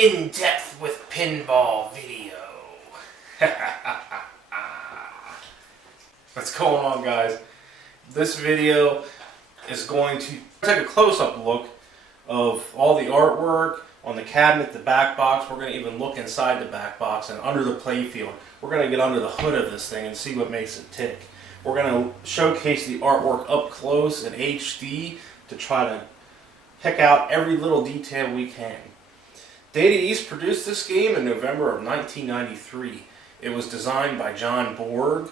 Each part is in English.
in-depth with pinball video. What's going on, guys? This video is going to take a close-up look of all the artwork on the cabinet, the back box. We're going to even look inside the back box and under the playfield. We're going to get under the hood of this thing and see what makes it tick. We're going to showcase the artwork up close in HD to try to pick out every little detail we can. Data East produced this game in November of 1993. It was designed by John Borg.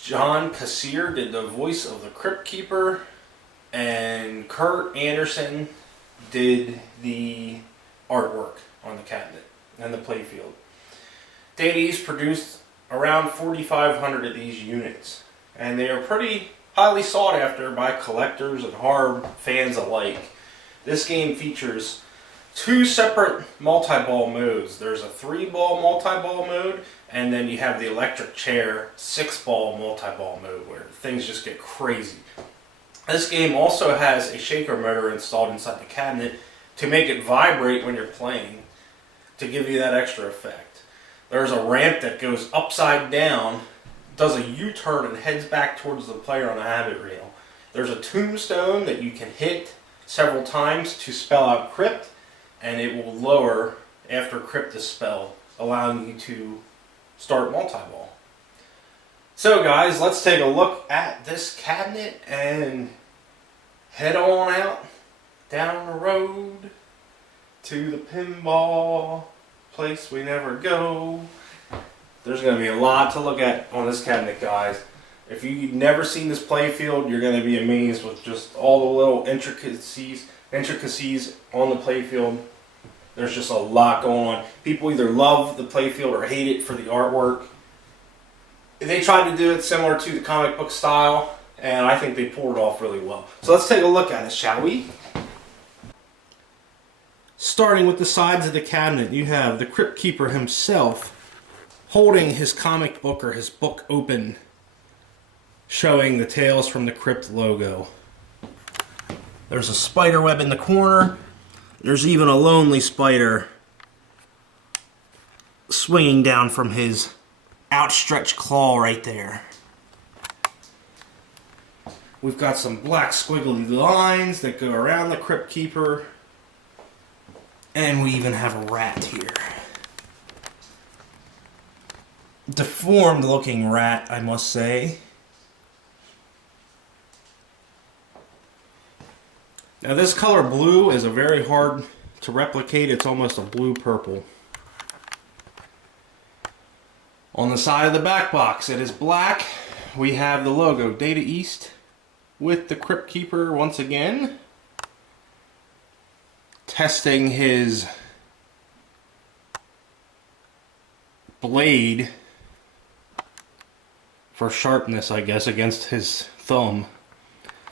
John Kassir did the voice of the Crypt Keeper, and Kurt Anderson did the artwork on the cabinet and the playfield. Data East produced around 4,500 of these units, and they are pretty highly sought after by collectors and horror fans alike. This game features two separate multi-ball modes. There's a 3-ball multi-ball mode, and then you have the electric chair 6-ball multi-ball mode where things just get crazy. This game also has a shaker motor installed inside the cabinet to make it vibrate when you're playing, to give you that extra effect. There's a ramp that goes upside down, does a U-turn and heads back towards the player on a habit reel. There's a tombstone that you can hit several times to spell out Crypt, and it will lower after Crypt is spelled, allowing you to start multi-ball. So guys, let's take a look at this cabinet and head on out down the road to the pinball place we never go. There's going to be a lot to look at on this cabinet, guys. If you've never seen this playfield, you're going to be amazed with just all the little intricacies on the playfield. There's just a lot going on. People either love the playfield or hate it for the artwork. They tried to do it similar to the comic book style, and I think they pulled it off really well. So let's take a look at it, shall we? Starting with the sides of the cabinet, you have the Crypt Keeper himself holding his comic book or his book open, showing the Tales from the Crypt logo. There's a spider web in the corner. There's even a lonely spider swinging down from his outstretched claw right there. We've got some black squiggly lines that go around the Crypt Keeper. And we even have a rat here. Deformed looking rat, I must say. Now this color blue is a very hard to replicate. It's almost a blue-purple. On the side of the back box, it is black. We have the logo, Data East, with the Crypt Keeper once again, testing his blade for sharpness, I guess, against his thumb.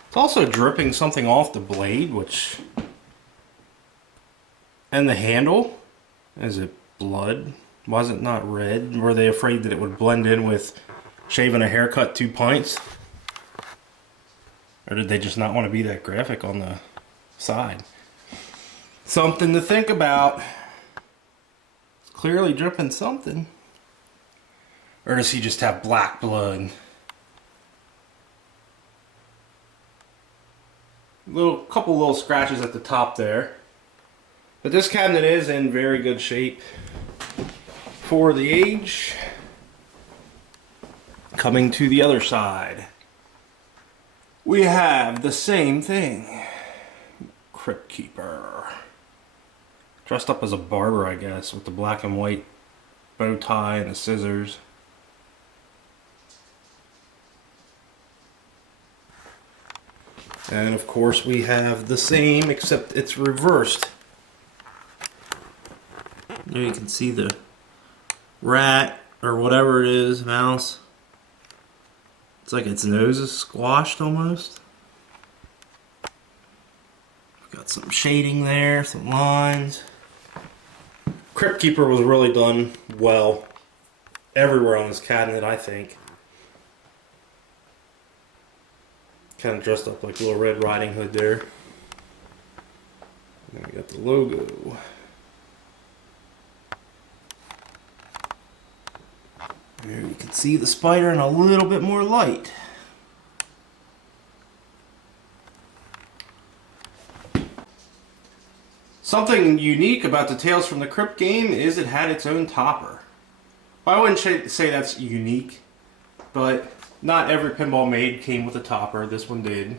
It's also dripping something off the blade, which... And the handle? Is it blood? Was it not red? Were they afraid that it would blend in with shaving a haircut 2 pints? Or did they just not want to be that graphic on the side? Something to think about. It's clearly dripping something. Or does he just have black blood? Couple little scratches at the top there. But this cabinet is in very good shape for the age. Coming to the other side, we have the same thing. Crypt Keeper. Dressed up as a barber, I guess, with the black and white bow tie and the scissors. And of course we have the same, except it's reversed. There you can see the rat, or whatever it is, mouse. It's like its nose is squashed almost. Got some shading there, some lines. Crypt Keeper was really done well everywhere on this cabinet, I think. Kind of dressed up like Little Red Riding Hood there. And then we got the logo. There you can see the spider in a little bit more light. Something unique about the Tales from the Crypt game is it had its own topper. I wouldn't say that's unique, but not every pinball made came with a topper. This one did.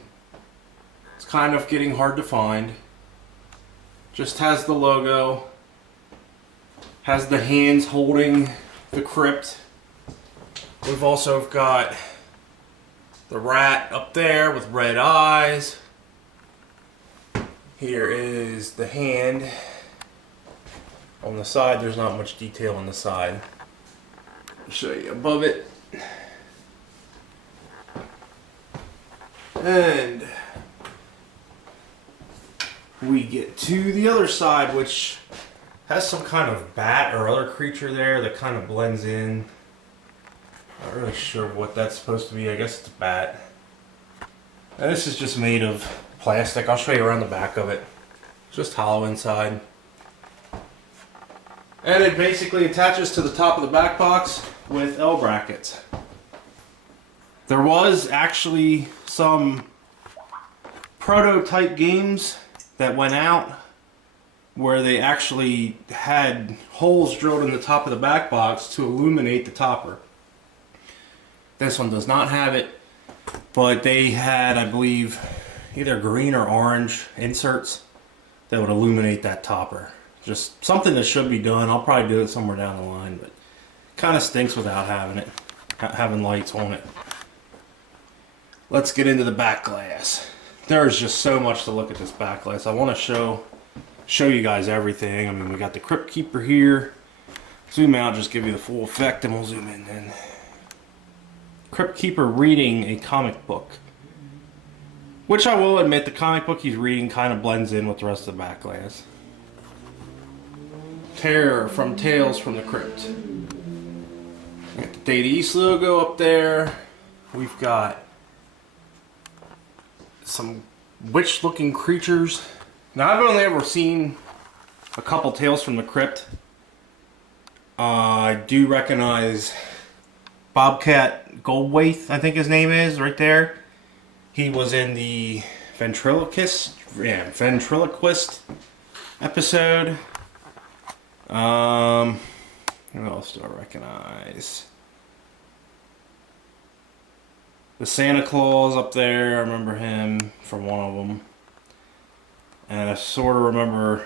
It's kind of getting hard to find. Just has the logo, has the hands holding the crypt. We've also got the rat up there with red eyes. Here is the hand. On the side, there's not much detail on the side. I'll show you above it. And we get to the other side, which has some kind of bat or other creature there that kind of blends in. Not really sure what that's supposed to be. I guess it's a bat. And this is just made of plastic. I'll show you around the back of it. It's just hollow inside. And it basically attaches to the top of the back box with L brackets. There was actually some prototype games that went out where they actually had holes drilled in the top of the back box to illuminate the topper. This one does not have it, but they had, I believe, either green or orange inserts that would illuminate that topper. Just something that should be done. I'll probably do it somewhere down the line, but kind of stinks without having it, having lights on it. Let's get into the back glass. There's just so much to look at this back glass. I want to show you guys everything. I mean, we got the Crypt Keeper here. Zoom out, just give you the full effect, and we'll zoom in then. Crypt Keeper reading a comic book. Which I will admit, the comic book he's reading kind of blends in with the rest of the back glass. Terror from Tales from the Crypt. Got the Data East logo up there. We've got some witch-looking creatures. Now, I've only ever seen a couple Tales from the Crypt. I do recognize Bobcat Goldthwait, I think his name is, right there. He was in the ventriloquist episode. Who else do I recognize? The Santa Claus up there, I remember him from one of them. And I sort of remember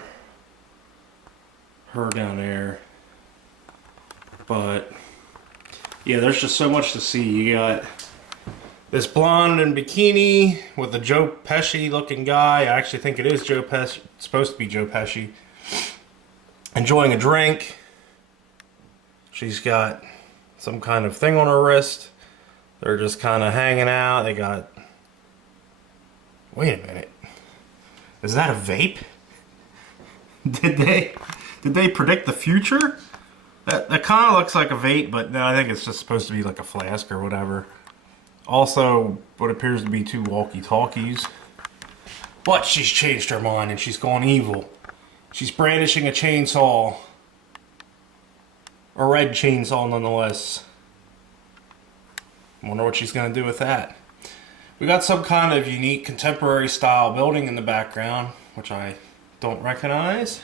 her down there. But yeah, there's just so much to see. You got this blonde in bikini with a Joe Pesci looking guy. I actually think it is Joe Pesci. It's supposed to be Joe Pesci. Enjoying a drink. She's got some kind of thing on her wrist. They're just kind of hanging out. They got... Wait a minute. Is that a vape? Did they predict the future? That kind of looks like a vape, but no, I think it's just supposed to be like a flask or whatever. Also, what appears to be two walkie-talkies. But she's changed her mind and she's gone evil. She's brandishing a chainsaw. A red chainsaw, nonetheless. Wonder what she's going to do with that. We got some kind of unique contemporary style building in the background, which I don't recognize.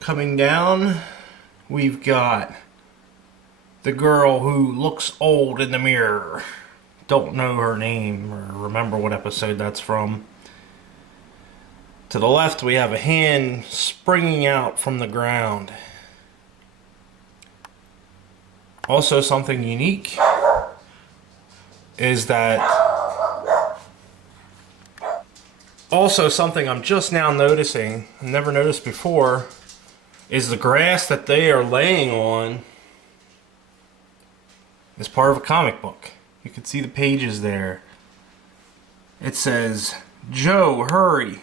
Coming down, we've got the girl who looks old in the mirror. Don't know her name or remember what episode that's from. To the left, we have a hand springing out from the ground. Also, something unique is that... Also, something I'm just now noticing, I've never noticed before, is the grass that they are laying on is part of a comic book. You can see the pages there. It says, Joe, hurry.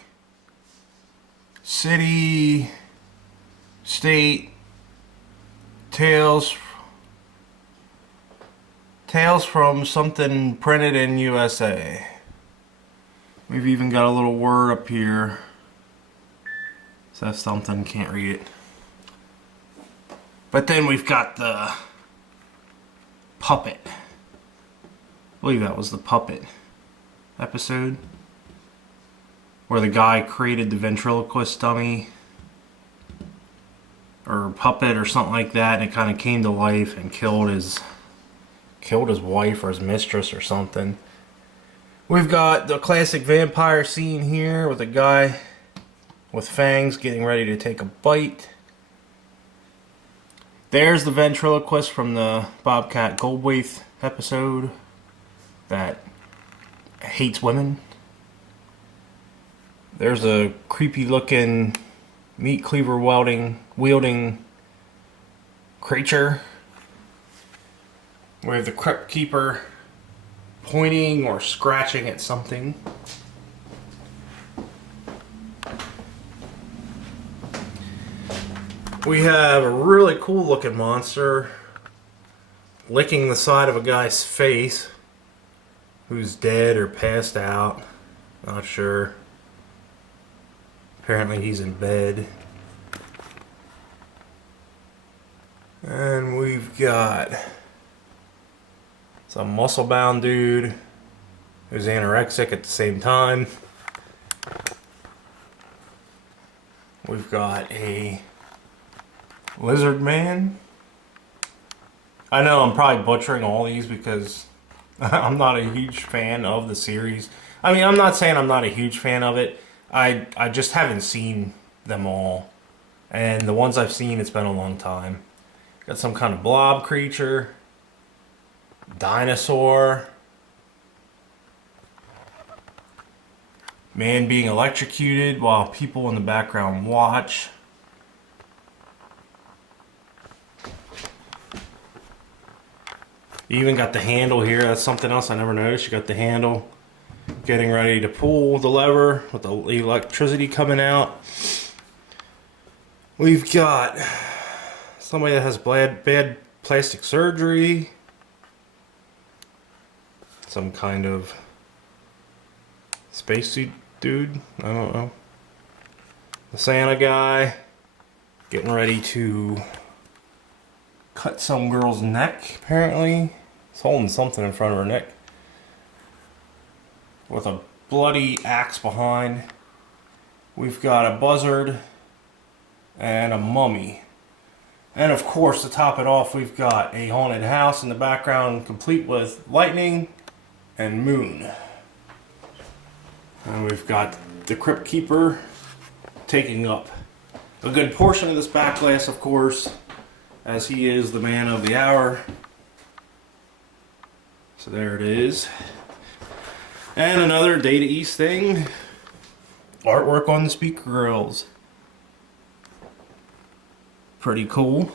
City, state, tales from something printed in USA. We've even got a little word up here. Says something, can't read it. But then we've got the puppet. I believe that was the puppet episode, where the guy created the ventriloquist dummy or puppet or something like that, and it kind of came to life and killed his wife or his mistress or something. We've got the classic vampire scene here with a guy with fangs getting ready to take a bite. There's the ventriloquist from the Bobcat Goldthwait episode that hates women. There's a creepy looking meat cleaver wielding creature. We have the Crypt Keeper pointing or scratching at something. We have a really cool looking monster licking the side of a guy's face who's dead or passed out. Not sure. Apparently he's in bed. And we've got some muscle-bound dude who's anorexic at the same time. We've got a lizard man. I know I'm probably butchering all these because I'm not a huge fan of the series. I mean, I'm not saying I'm not a huge fan of it. I just haven't seen them all. And the ones I've seen, it's been a long time. Got some kind of blob creature. Dinosaur. Man being electrocuted while people in the background watch. You even got the handle here. That's something else I never noticed. You got the handle getting ready to pull the lever with the electricity coming out. We've got somebody that has bad plastic surgery. Some kind of spacesuit dude. I don't know. The Santa guy getting ready to cut some girl's neck, apparently. He's holding something in front of her neck with a bloody axe behind. We've got a buzzard and a mummy. And of course, to top it off, we've got a haunted house in the background, complete with lightning and moon. And we've got the Crypt Keeper taking up a good portion of this back glass, of course, as he is the man of the hour. So there it is. And another Data East thing. Artwork on the speaker grills. Pretty cool.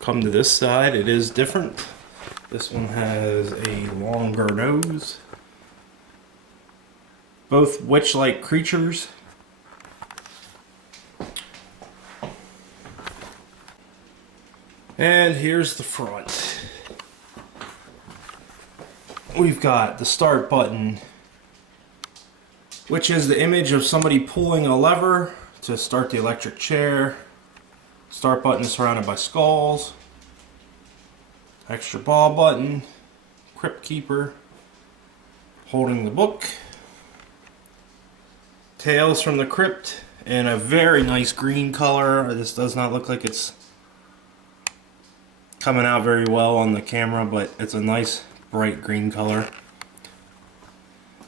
Come to this side, it is different. This one has a longer nose. Both witch-like creatures. And here's the front. We've got the start button, which is the image of somebody pulling a lever to start the electric chair. Start button is surrounded by skulls. Extra ball button. Crypt Keeper holding the book. Tales from the Crypt in a very nice green color. This does not look like it's coming out very well on the camera, but it's a nice bright green color.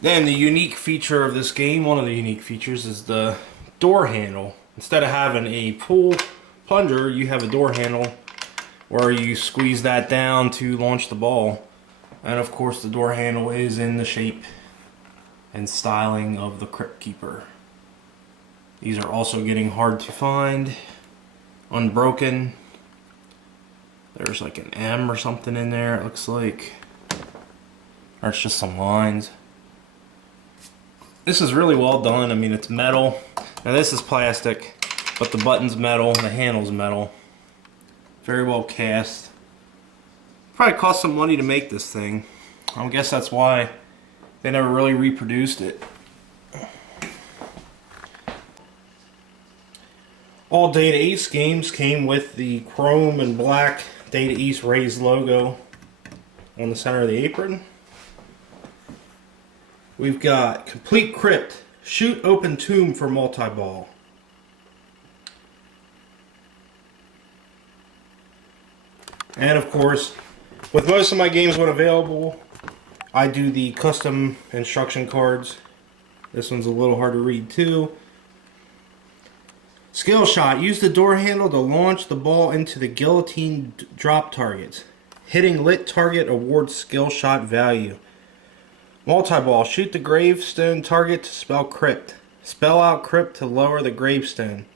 Then the unique feature of this game, one of the unique features, is the door handle. Instead of having a pull plunger, you have a door handle where you squeeze that down to launch the ball. And of course the door handle is in the shape and styling of the Crypt Keeper. These are also getting hard to find. Unbroken. There's like an M or something in there, it looks like. Or it's just some lines. This is really well done. I mean, it's metal. Now this is plastic, but the button's metal, the handle's metal. Very well cast. Probably cost some money to make this thing. I guess that's why they never really reproduced it. All Data East games came with the chrome and black Data East raised logo on the center of the apron. We've got Complete Crypt, Shoot Open Tomb for multi-ball. And of course, with most of my games when available, I do the custom instruction cards. This one's a little hard to read too. Skill shot. Use the door handle to launch the ball into the guillotine drop targets. Hitting lit target awards skill shot value. Multi-ball. Shoot the gravestone target to spell crypt. Spell out crypt to lower the gravestone.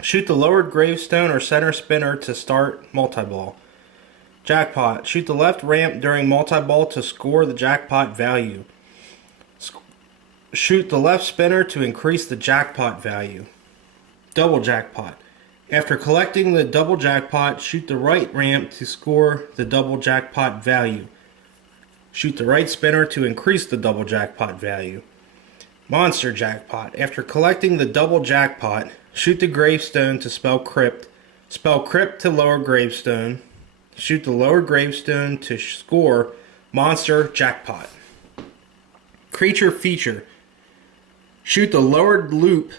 Shoot the lowered gravestone or center spinner to start multi-ball. Jackpot. Shoot the left ramp during multi-ball to score the jackpot value. Shoot the left spinner to increase the jackpot value. Double jackpot. After collecting the double jackpot, shoot the right ramp to score the double jackpot value. Shoot the right spinner to increase the double jackpot value. Monster jackpot. After collecting the double jackpot, shoot the gravestone to spell crypt. Spell crypt to lower gravestone. Shoot the lower gravestone to score monster jackpot. Creature feature. Shoot the lowered loop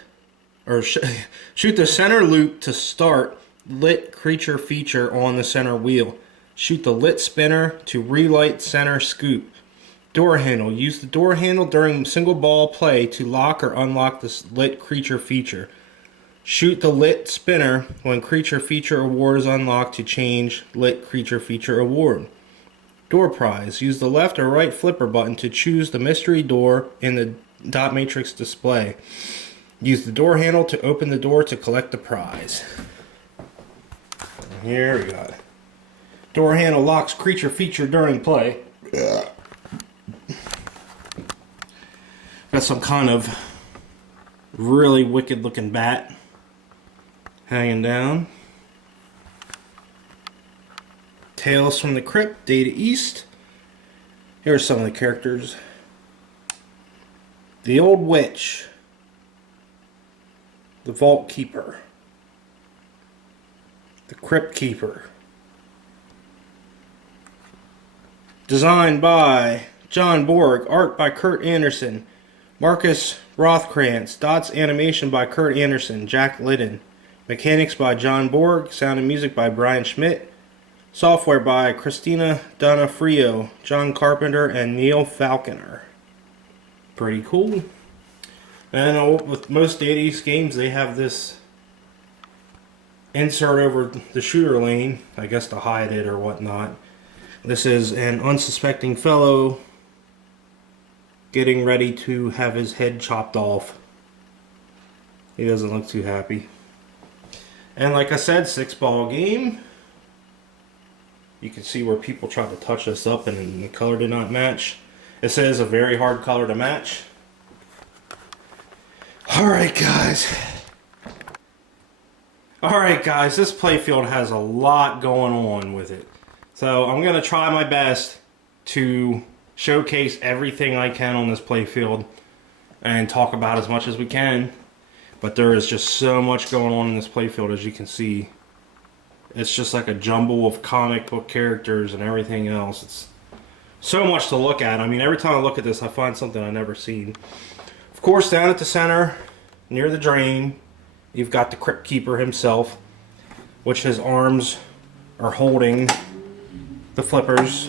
or shoot the center loop to start lit creature feature on the center wheel. Shoot the lit spinner to relight center scoop. Door handle. Use the door handle during single ball play to lock or unlock the lit creature feature. Shoot the lit spinner when creature feature award is unlocked to change lit creature feature award. Door prize. Use the left or right flipper button to choose the mystery door in the dot matrix display. Use the door handle to open the door to collect the prize. Here we got it. Door handle locks creature feature during play. Got some kind of really wicked looking bat hanging down. Tales from the Crypt, Data East. Here are some of the characters. The Old Witch. The Vault Keeper. The Crypt Keeper. Designed by John Borg. Art by Kurt Anderson. Marcus Rothkrantz. Dots animation by Kurt Anderson. Jack Liddon. Mechanics by John Borg. Sound and music by Brian Schmidt. Software by Christina Donofrio, John Carpenter, and Neil Falconer. Pretty cool. And with most Data East games, they have this insert over the shooter lane, I guess to hide it or whatnot. This is an unsuspecting fellow getting ready to have his head chopped off. He doesn't look too happy. And like I said, 6-ball game. You can see where people try to touch this up and the color did not match. It says a very hard color to match. Alright guys, this playfield has a lot going on with it. So I'm going to try my best to showcase everything I can on this playfield and talk about as much as we can. But there is just so much going on in this playfield, as you can see. It's just like a jumble of comic book characters and everything else. It's so much to look at. I mean, every time I look at this, I find something I've never seen. Of course, down at the center, near the drain, you've got the Crypt Keeper himself, which his arms are holding the flippers,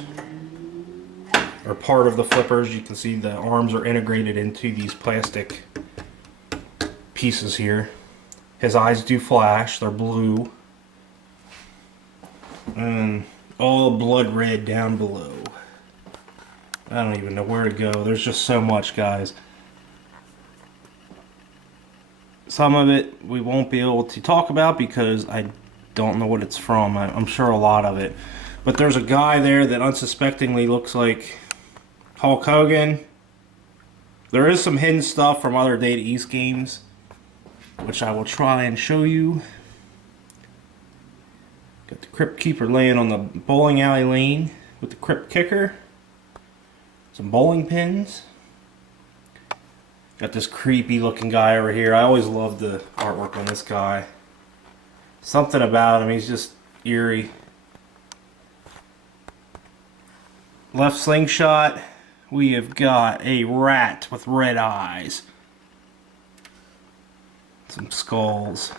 or part of the flippers. You can see the arms are integrated into these plastic pieces here. His eyes do flash, they're blue. And all blood red down below. I don't even know where to go. There's just so much, guys. Some of it we won't be able to talk about because I don't know what it's from. I'm sure a lot of it. But there's a guy there that unsuspectingly looks like Hulk Hogan. There is some hidden stuff from other Data East games, which I will try and show you. Got the Crypt Keeper laying on the bowling alley lane with the Crypt Kicker. Some bowling pins. Got this creepy looking guy over here. I always love the artwork on this guy. Something about him, he's just eerie. Left slingshot, we have got a rat with red eyes. Some skulls.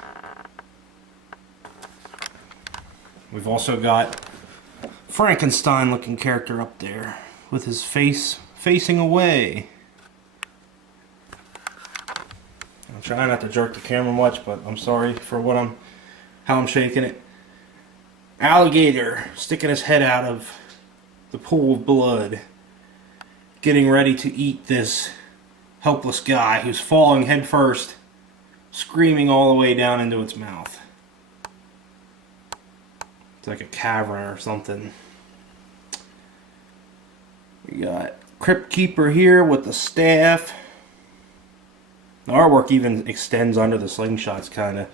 We've also got Frankenstein looking character up there with his face facing away. I'm trying not to jerk the camera much, but I'm sorry for how I'm shaking it. Alligator sticking his head out of the pool of blood, getting ready to eat this helpless guy who's falling headfirst, screaming all the way down into its mouth. It's like a cavern or something. We got Crypt Keeper here with the staff. The artwork even extends under the slingshots, kind of.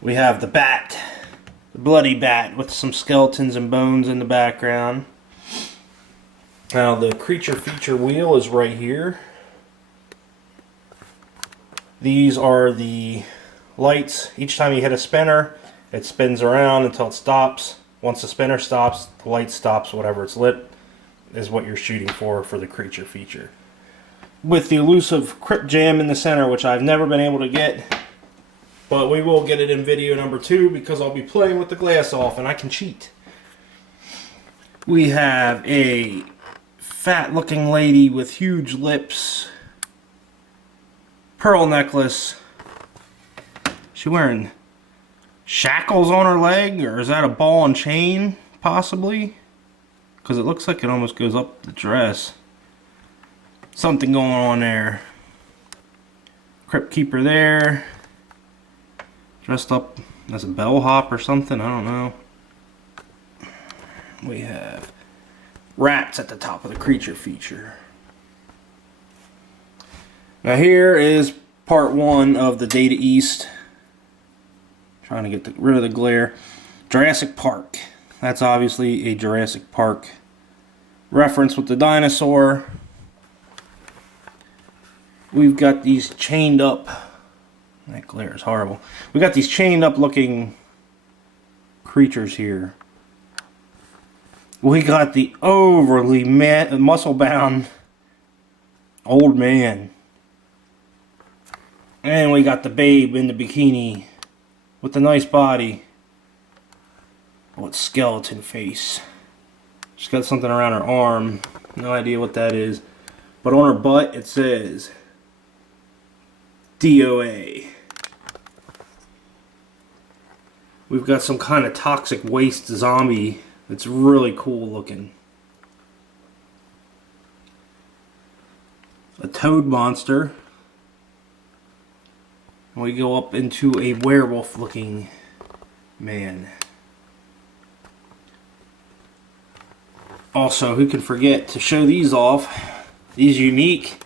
We have the bat, the bloody bat with some skeletons and bones in the background. Now the creature feature wheel is right here. These are the lights. Each time you hit a spinner, it spins around until it stops. Once the spinner stops, the light stops, whatever it's lit is what you're shooting for the creature feature. With the elusive Crypt Jam in the center, which I've never been able to get, but we will get it in video number 2 because I'll be playing with the glass off and I can cheat. We have a fat looking lady with huge lips, pearl necklace. She wearing shackles on her leg, or is that a ball and chain possibly? Because it looks like it almost goes up the dress. Something going on there. Crypt Keeper there, dressed up as a bellhop or something, I don't know. We have rats at the top of the creature feature. Now here is part 1 of the Data East. Trying to get rid of the glare. Jurassic Park. That's obviously a Jurassic Park reference with the dinosaur. We've got these chained up. That glare is horrible. We got these chained up looking creatures here. We got the overly muscle bound old man. And we got the babe in the bikini with the nice body. What skeleton face. She's got something around her arm. No idea what that is. But on her butt it says DOA. We've got some kind of toxic waste zombie. It's really cool looking. A toad monster. We go up into a werewolf looking man. Also, who can forget to show these off? These unique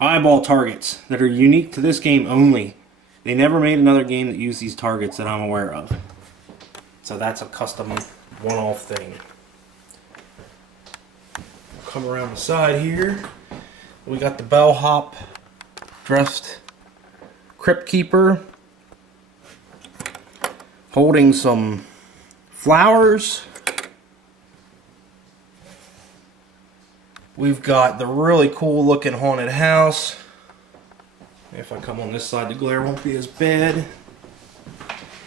eyeball targets that are unique to this game only. They never made another game that used these targets that I'm aware of. So that's a custom one-off thing. Come around the side here. We got the bellhop dressed Crypt Keeper holding some flowers. We've got the really cool looking haunted house. If I come on this side, the glare won't be as bad.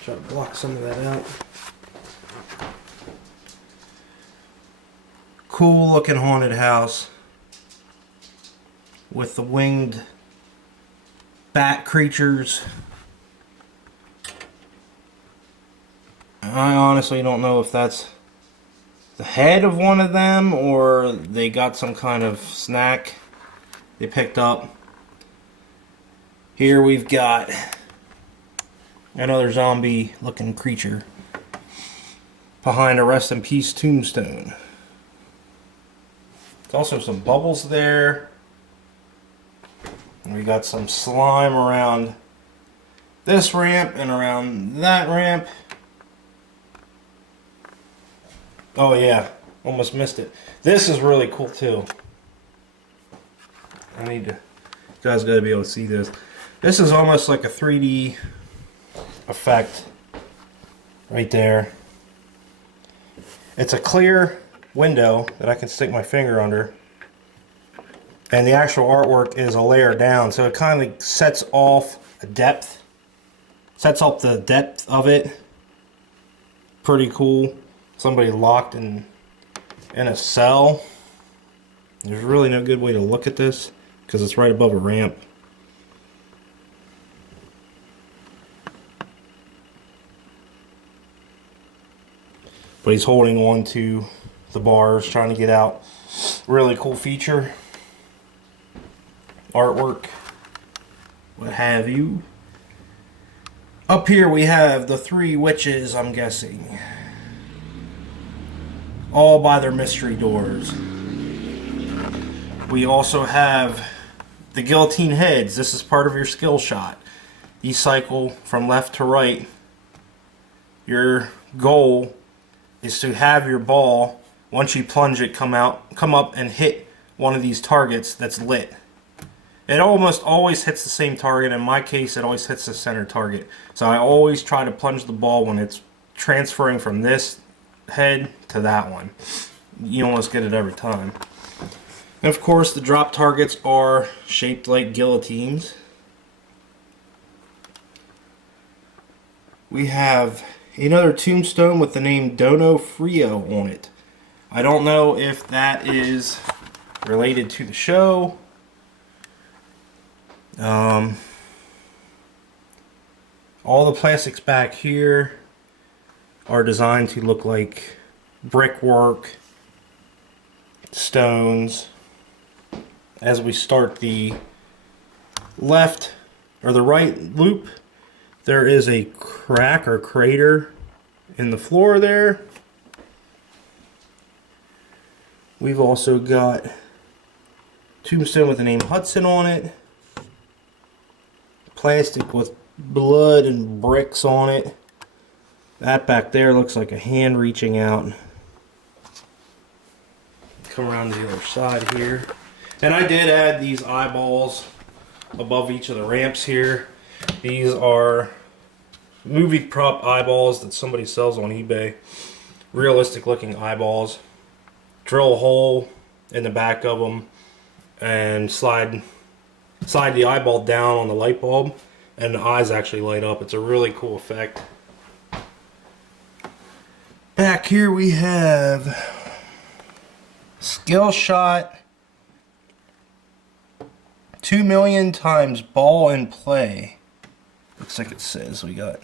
Try to block some of that out. Cool looking haunted house with the winged bat creatures. I honestly don't know if that's the head of one of them or they got some kind of snack they picked up. Here we've got another zombie looking creature behind a rest in peace tombstone. There's also some bubbles there. And we got some slime around this ramp and around that ramp. Oh yeah, almost missed it. This is really cool too. You guys gotta be able to see this. This is almost like a 3D effect right there. It's a clear window that I can stick my finger under. And the actual artwork is a layer down, so it kind of sets off a depth. Sets up the depth of it. Pretty cool. Somebody locked in a cell. There's really no good way to look at this because it's right above a ramp. But he's holding on to the bars, trying to get out. Really cool feature. Artwork. What have you. Up here we have the three witches, I'm guessing. All by their mystery doors. We also have the guillotine heads. This is part of your skill shot. You cycle from left to right. Your goal is to have your ball, once you plunge it, come up and hit one of these targets that's lit. It almost always hits the same target. In my case, it always hits the center target. So I always try to plunge the ball when it's transferring from this head to that one. You almost get it every time. And of course, the drop targets are shaped like guillotines. We have another tombstone with the name Dono Frio on it. I don't know if that is related to the show. All the plastics back here are designed to look like brickwork, stones. As we start the left or the right loop, there is a crack or crater in the floor there. We've also got tombstone with the name Hudson on it. Plastic with blood and bricks on it. That back there looks like a hand reaching out. Come around to the other side here. And I did add these eyeballs above each of the ramps here. These are movie prop eyeballs that somebody sells on eBay. Realistic looking eyeballs. Drill a hole in the back of them and slide the eyeball down on the light bulb and the eyes actually light up. It's a really cool effect. Back here we have skill shot 2 million times ball in play. Looks like it says we got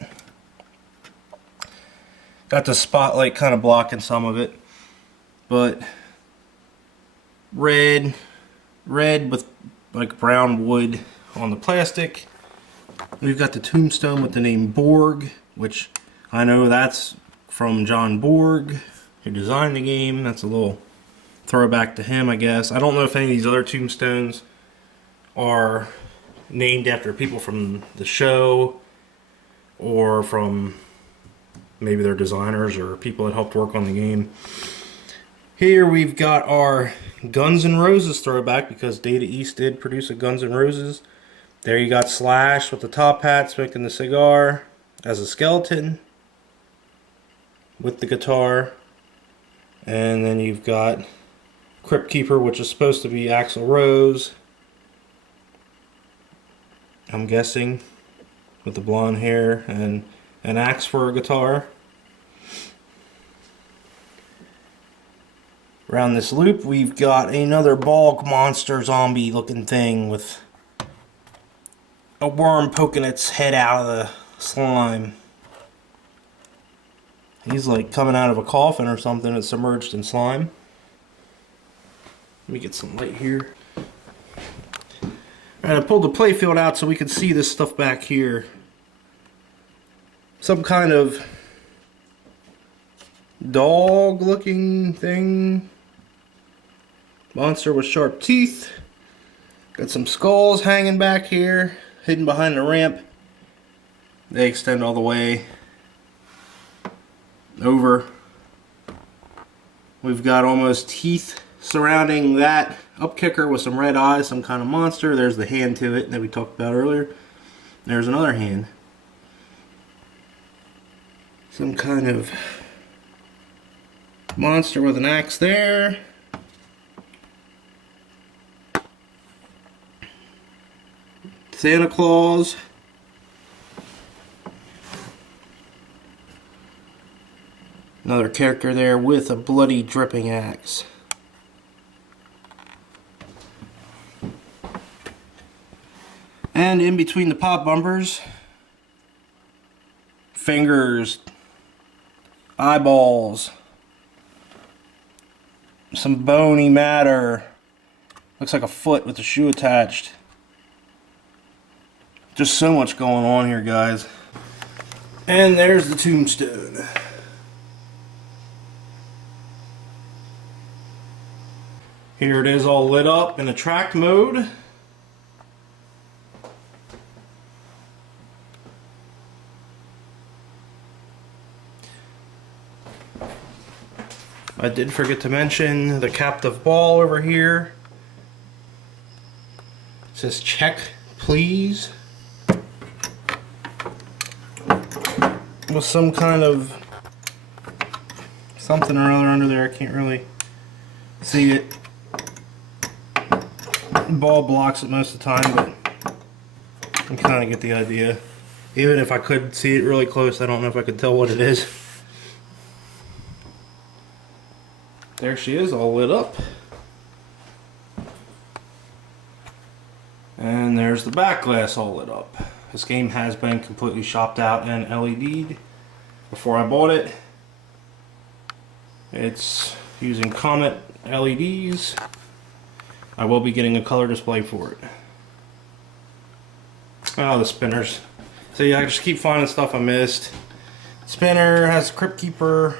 the spotlight kind of blocking some of it, but red with like brown wood on the plastic. We've got the tombstone with the name Borg, which I know that's from John Borg, who designed the game. That's a little throwback to him, I guess. I don't know if any of these other tombstones are named after people from the show or from maybe their designers or people that helped work on the game. Here we've got our Guns N' Roses throwback because Data East did produce a Guns N' Roses. There you got Slash with the top hat smoking the cigar as a skeleton with the guitar. And then you've got Crypt Keeper, which is supposed to be Axl Rose, I'm guessing, with the blonde hair and an axe for a guitar. Around this loop we've got another bog monster zombie looking thing with a worm poking its head out of the slime. He's like coming out of a coffin or something that's submerged in slime. Let me get some light here. Alright, I pulled the playfield out so we could see this stuff back here. Some kind of dog looking thing. Monster with sharp teeth. Got some skulls hanging back here, hidden behind the ramp. They extend all the way over. We've got almost teeth surrounding that up kicker with some red eyes, some kind of monster. There's the hand to it that we talked about earlier. There's another hand. Some kind of monster with an axe there. Santa Claus. Another character there with a bloody dripping axe. And in between the pop bumpers, fingers, eyeballs, some bony matter. Looks like a foot with a shoe attached. Just so much going on here, guys. And there's the tombstone. Here it is all lit up in attract mode. I did forget to mention the captive ball over here. It says check, please. With some kind of something or other under there. I can't really see it. The ball blocks it most of the time, but I can kind of get the idea. Even if I could see it really close, I don't know if I could tell what it is. There she is, all lit up. And there's the back glass all lit up. This game has been completely shopped out and LED'd before I bought it. It's using Comet LEDs. I will be getting a color display for it. Oh, the spinners. So yeah, I just keep finding stuff I missed. Spinner has Crypt Keeper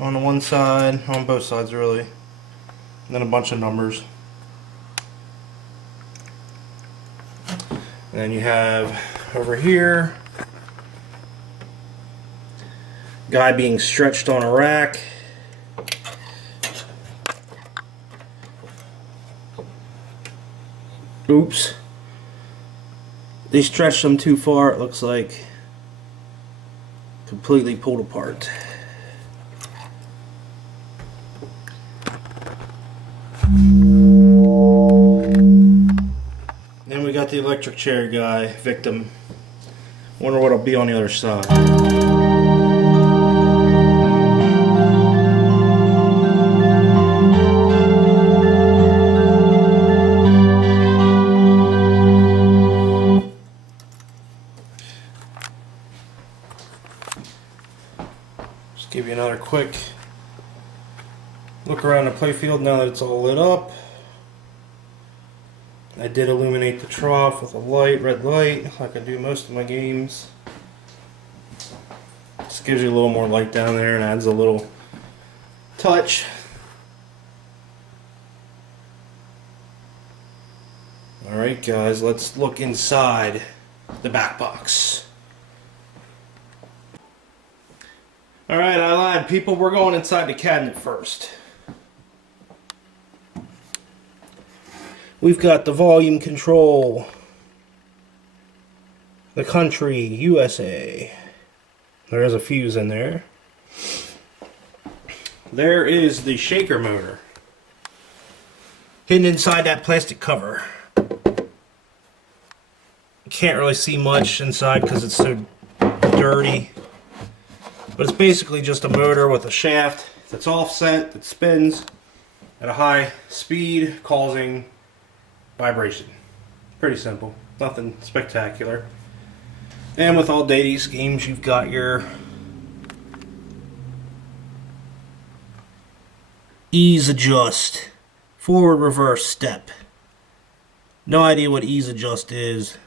on the one side, on both sides really, and then a bunch of numbers. And then you have over here, guy being stretched on a rack. Oops. They stretched them too far, it looks like. Completely pulled apart. Then we got the electric chair guy, victim. Wonder what'll be on the other side. Just give you another quick look around the playfield now that it's all lit up. I did illuminate the trough with a light, red light, like I do most of my games. Just gives you a little more light down there and adds a little touch. Alright guys, let's look inside the back box. Alright, I lied people, we're going inside the cabinet first. We've got the volume control, the country, USA. There is a fuse in there. There is the shaker motor, hidden inside that plastic cover. You can't really see much inside because it's so dirty. But it's basically just a motor with a shaft that's offset, that spins at a high speed, causing vibration. Pretty simple, nothing spectacular. And with all Data East games, you've got your ease adjust, forward reverse step. No idea what ease adjust is.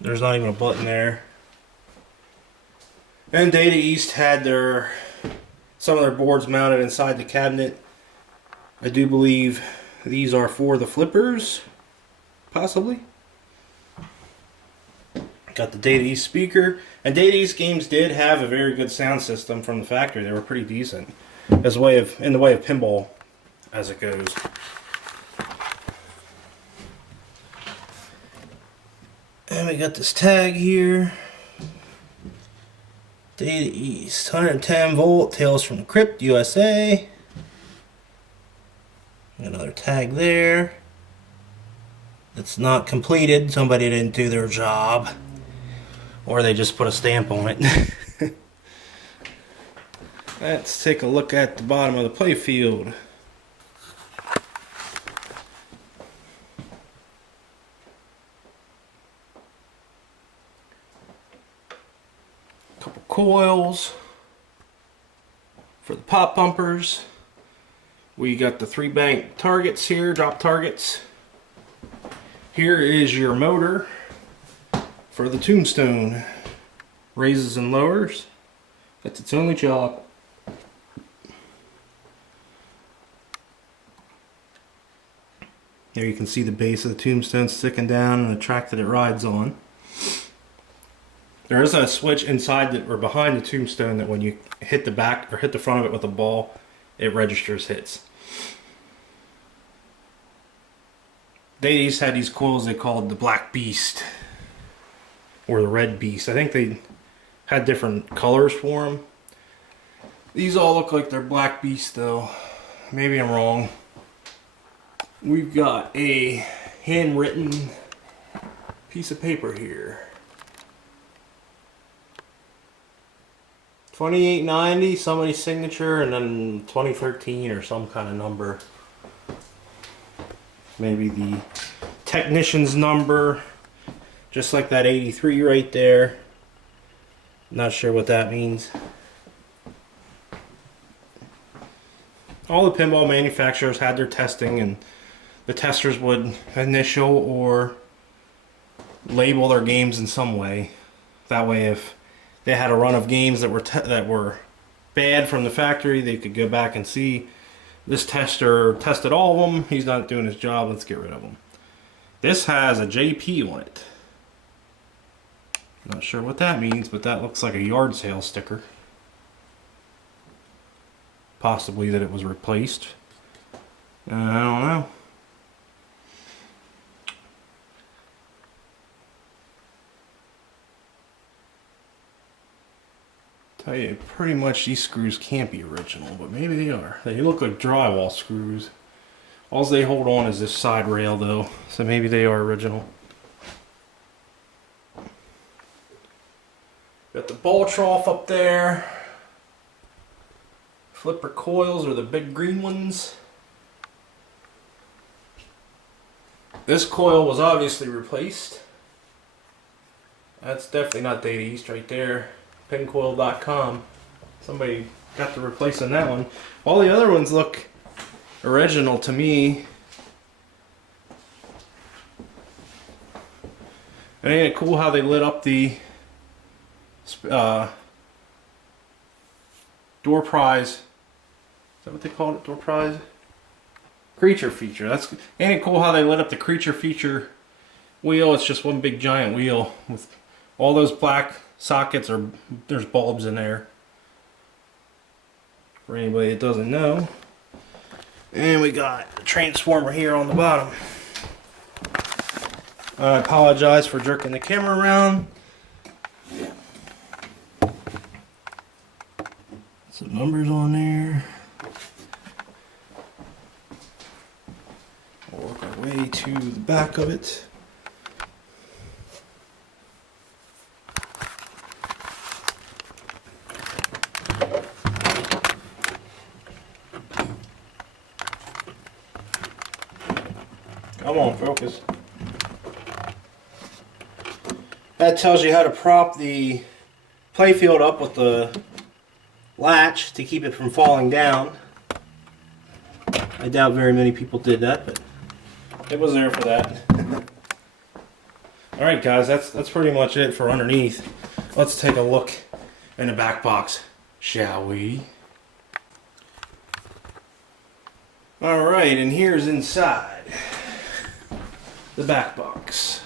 There's not even a button there. And Data East had some of their boards mounted inside the cabinet. I do believe these are for the flippers, possibly. Got the Data East speaker, and Data East games did have a very good sound system from the factory. They were pretty decent, in the way of pinball, as it goes. And we got this tag here. Data East, 110 volt, Tales from Crypt, USA. Another tag there. It's not completed. Somebody didn't do their job. Or they just put a stamp on it. Let's take a look at the bottom of the playfield. Couple coils for the pop bumpers. We got the 3-bank targets here, drop targets. Here is your motor for the tombstone. Raises and lowers. That's its only job. There you can see the base of the tombstone sticking down and the track that it rides on. There is a switch inside or behind the tombstone that when you hit the back or hit the front of it with a ball, it registers hits. They used to have these coils they called the Black Beast or the Red Beast. I think they had different colors for them. These all look like they're Black Beast though. Maybe I'm wrong. We've got a handwritten piece of paper here. 2890, somebody's signature, and then 2013 or some kind of number. Maybe the technician's number, just like that 83 right there. Not sure what that means. All the pinball manufacturers had their testing, and the testers would initial or label their games in some way. That way, if they had a run of games that were bad from the factory, they could go back and see this tester tested all of them. He's not doing his job. Let's get rid of him. This has a JP on it. Not sure what that means, but that looks like a yard sale sticker. Possibly that it was replaced. I don't know. Tell you, pretty much these screws can't be original, but maybe they are. They look like drywall screws. All they hold on is this side rail though, so maybe they are original. Got the ball trough up there. Flipper coils are the big green ones. This coil was obviously replaced. That's definitely not Data East right there. Pincoil.com. Somebody got to replacing that one. All the other ones look original to me. And ain't it cool how they lit up the door prize? Is that what they called it? Door prize? Creature feature. Ain't it cool how they lit up the creature feature wheel? It's just one big giant wheel with all those black sockets, or there's bulbs in there for anybody that doesn't know. And we got a transformer here on the bottom. I apologize for jerking the camera around. Some numbers on there. We'll work our way to the back of it. Come on, focus. That tells you how to prop the playfield up with the latch to keep it from falling down. I doubt very many people did that, but it was there for that. Alright guys, that's pretty much it for underneath. Let's take a look in the back box, shall we? Alright, and here's inside the back box.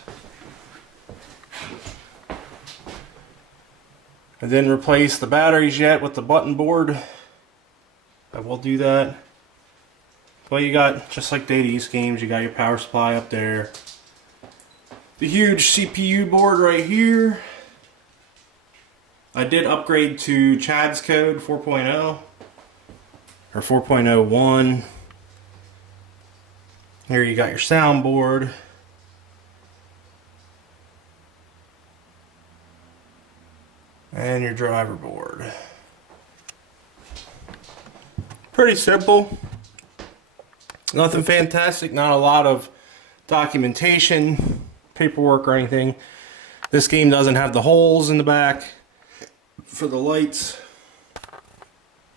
I didn't replace the batteries yet with the button board. I will do that. But you got, just like Data East games, you got your power supply up there. The huge CPU board right here. I did upgrade to Chad's code 4.0 or 4.01. Here you got your soundboard. And your driver board. Pretty simple. Nothing fantastic, not a lot of documentation, paperwork or anything. This game doesn't have the holes in the back for the lights.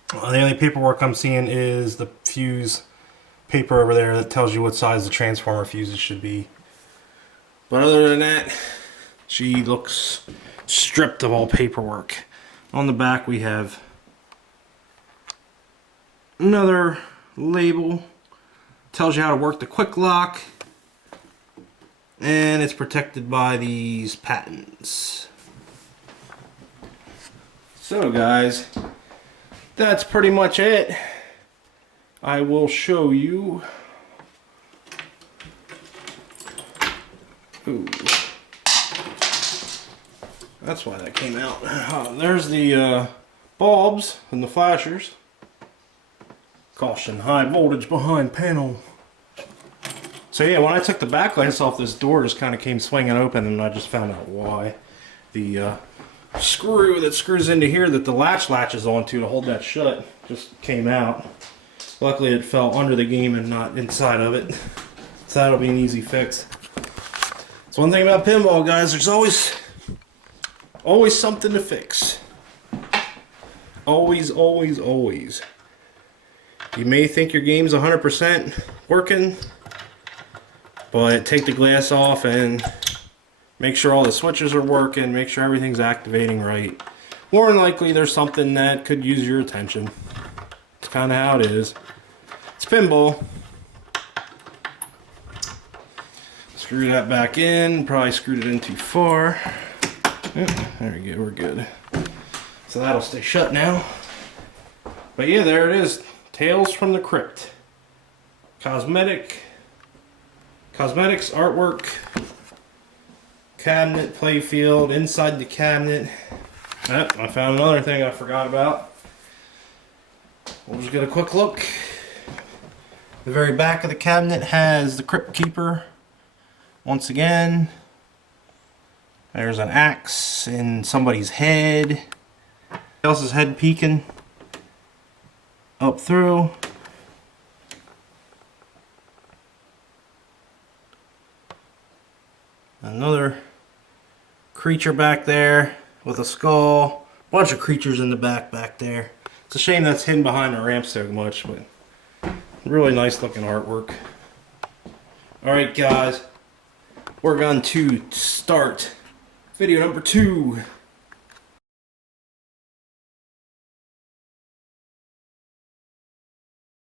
The only paperwork I'm seeing is the fuse paper over there that tells you what size the transformer fuses should be. But other than that, she looks stripped of all paperwork. On the back we have another label. Tells you how to work the quick lock. And it's protected by these patents. So guys, that's pretty much it. I will show you. Ooh. That's why that came out. There's the bulbs and the flashers. Caution, high voltage behind panel. So yeah, when I took the backlights off, this door just kind of came swinging open, and I just found out why. The screw that screws into here that the latch latches onto to hold that shut just came out. Luckily it fell under the game and not inside of it. So that'll be an easy fix. That's one thing about pinball, guys. There's always something to fix. Always, always, always. You may think your game's 100% working, but take the glass off and make sure all the switches are working, make sure everything's activating right. More than likely there's something that could use your attention. It's kind of how it is. It's pinball. Screw that back in, probably screwed it in too far. There we go, we're good. So that'll stay shut now. But yeah, there it is. Tales from the Crypt. Cosmetics, artwork, cabinet, playfield, inside the cabinet. Oh, I found another thing I forgot about. We'll just get a quick look. The very back of the cabinet has the Crypt Keeper. Once again, there's an axe in somebody's head. Else's head peeking up through. Another creature back there with a skull. Bunch of creatures in the back there. It's a shame that's hidden behind the ramp so much, but really nice looking artwork. Alright guys, we're going to start video number 2.